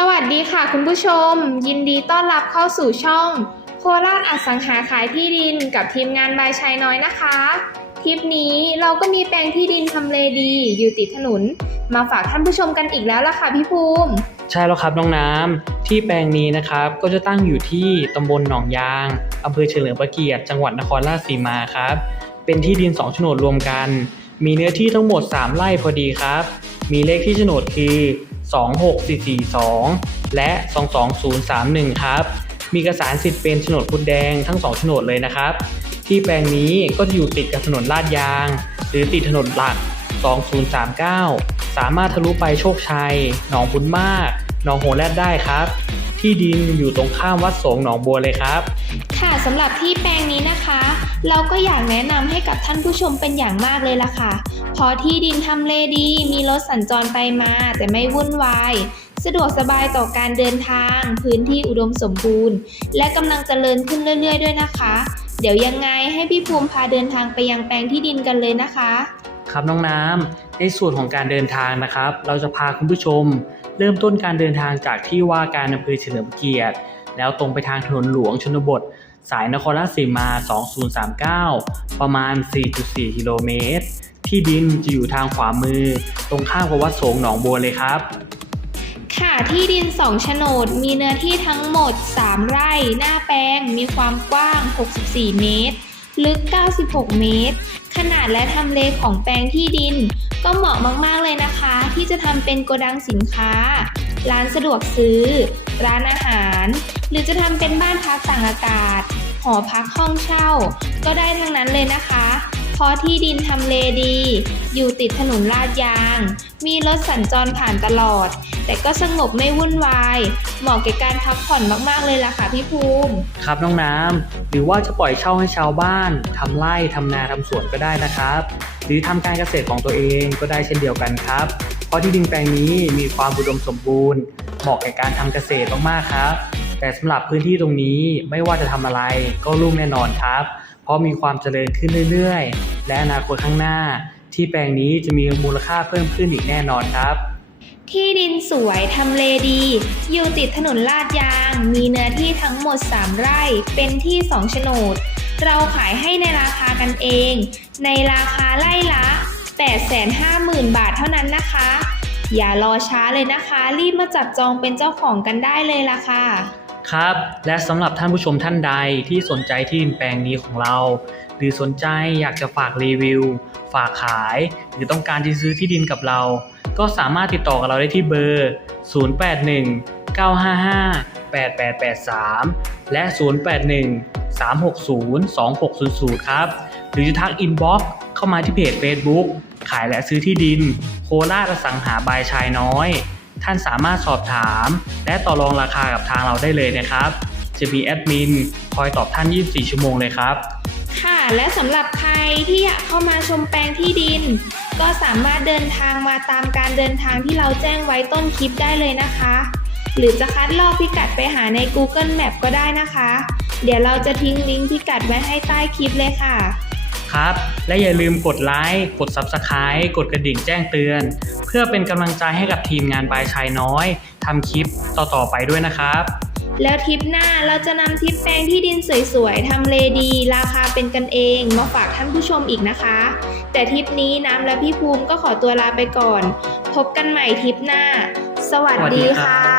สวัสดีค่ะคุณผู้ชม ยินดีต้อนรับเข้าสู่ช่อง โคราชอสังหาขายที่ดินกับทีมงานบายชายน้อยนะคะทริปนี้เราก็มีแปลงที่ดินทำเลดี อยู่ติดถนน มาฝากท่านผู้ชมกันอีกแล้วล่ะค่ะพี่ภูมิ ใช่แล้วครับน้องน้ำที่แปลงนี้นะครับก็จะตั้งอยู่ที่ตำบลหนองยางอำเภอเฉลิมพระเกียรติจังหวัดนครราชสีมาครับ เป็นที่ดิน2โฉนดรวมกัน มีเนื้อที่ทั้งหมด 3 ไร่พอดีครับ มีเลขที่โฉนดคือ 26442 และ 22031 ครับ มีเอกสารสิทธิ์เป็นโฉนดพุดแดงทั้ง2โฉนดเลยนะครับ ที่แปลงนี้ก็จะอยู่ติดกับถนนลาดยาง หรือติดถนนหลัก 2039 สามารถทะลุไปโชคชัย หนองบุญมาก หนองโหแรดได้ครับ ที่ดินอยู่ตรงข้ามวัดโสงหนองบัวเลยครับ ค่ะสำหรับที่แปลงนี้นะคะ เราก็อยากแนะนำให้กับท่านผู้ชมเป็นอย่างมากเลยล่ะค่ะเพราะที่ดินทำเลดีมีรถสัญจรไปมาแต่ไม่วุ่นวายสะดวกสบายต่อการเดินทาง พื้นที่อุดมสมบูรณ์ และกำลังเจริญขึ้นเรื่อยๆ ด้วยนะคะ เดี๋ยวยังไงให้พี่ภูมิพาเดินทางไปยังแปลงที่ดินกันเลยนะคะ ครับน้องน้ำในส่วนของการเดินทางนะครับ เราจะพาคุณผู้ชม เริ่มต้นการเดินทางจากที่ว่าการอำเภอเฉลิมเกียรติ แล้วตรงไปทางถนนหลวงชนบท สายนครราชสีมา 2039 ประมาณ 4.4 กิโลเมตร ที่ดินจะอยู่ทางขวามือ ตรงข้ามกับวัดโสงหนองบัวเลยครับค่ะที่ดิน2โฉนดมีเนื้อที่ทั้งหมด 3 ไร่ หน้าแปลง มีความกว้าง 64 เมตร ลึก 96 เมตร ขนาดและทำเลของแปลงที่ดิน ก็เหมาะมาก ๆ เลยนะคะ ที่จะทำเป็นโกดังสินค้า ร้านสะดวกซื้อ ร้านอาหาร หรือจะทำเป็นบ้านพักต่างอากาศ หอพักห้องเช่า ก็ได้ทั้งนั้นเลยนะคะเพราะที่ดินทำเลดี อยู่ติดถนนลาดยาง มีรถสัญจรผ่านตลอด แต่ก็สงบไม่วุ่นวาย เหมาะแก่การพักผ่อนมากๆเลยล่ะค่ะพี่ภูมิ ครับน้องน้ำหรือว่าจะปล่อยเช่าให้ชาวบ้านทำไร่ทำนาทำสวนก็ได้นะครับ หรือทำการเกษตรของตัวเองก็ได้เช่นเดียวกันครับ เพราะที่ดินแปลงนี้มีความอุดมสมบูรณ์ เหมาะแก่การทำเกษตรมากๆครับ แต่สำหรับพื้นที่ตรงนี้ไม่ว่าจะทำอะไรก็รุ่งแน่นอนครับ เพราะมีความเจริญขึ้นเรื่อยๆ และอนาคตข้างหน้า ที่แปลงนี้จะมีมูลค่าเพิ่มขึ้นอีกแน่นอนครับที่ดินสวยทำเลดี อยู่ติดถนนลาดยาง มีเนื้อที่ทั้งหมด 3 ไร่ เป็นที่ 2 โฉนด เราขายให้ในราคากันเอง ในราคาไร่ละ 850,000 บาทเท่านั้นนะคะ อย่ารอช้าเลยนะคะ รีบมาจับจองเป็นเจ้าของกันได้เลยล่ะค่ะ ครับ และสำหรับท่านผู้ชมท่านใดที่สนใจที่ดินแปลงนี้ของเรา หรือสนใจอยากจะฝากรีวิว ฝากขาย หรือต้องการจะซื้อที่ดินกับเรา ก็สามารถติดต่อกับเราได้ที่เบอร์ 081 955 8883 และ 081 360 2600 ครับ หรือจะทักอินบ็อกซ์ เข้ามาที่เพจ Facebook ขายและซื้อที่ดิน โคราชสังหาบายชายน้อย ท่านสามารถสอบถาม และต่อรองราคากับทางเราได้เลยนะครับ จะมีแอดมินคอยตอบท่าน 24 ชั่วโมงเลยครับ ค่ะและสำหรับใครที่อยากเข้ามาชมแปลงที่ดิน ก็สามารถเดินทางมาตามการเดินทางที่เราแจ้งไว้ต้นคลิปได้เลยนะคะ หรือจะคัดลอกพิกัดไปหาใน Google Map ก็ได้นะคะ เดี๋ยวเราจะทิ้งลิงก์พิกัดไว้ให้ใต้คลิปเลยค่ะ ครับ และอย่าลืมกดไลค์ กด Subscribe กดกระดิ่งแจ้งเตือน เพื่อเป็นกำลังใจให้กับทีมงานบายชายน้อยทำคลิปต่อๆไปด้วยนะครับ แล้วทริปหน้าเราจะนำทริปแปลงที่ดินสวยๆทำเลดี ราคาเป็นกันเองมาฝากท่านผู้ชมอีกนะคะ แต่ทริปนี้น้ำและพี่ภูมิก็ขอตัวลาไปก่อน พบกันใหม่ทริปหน้า สวัสดีสสดค่ะ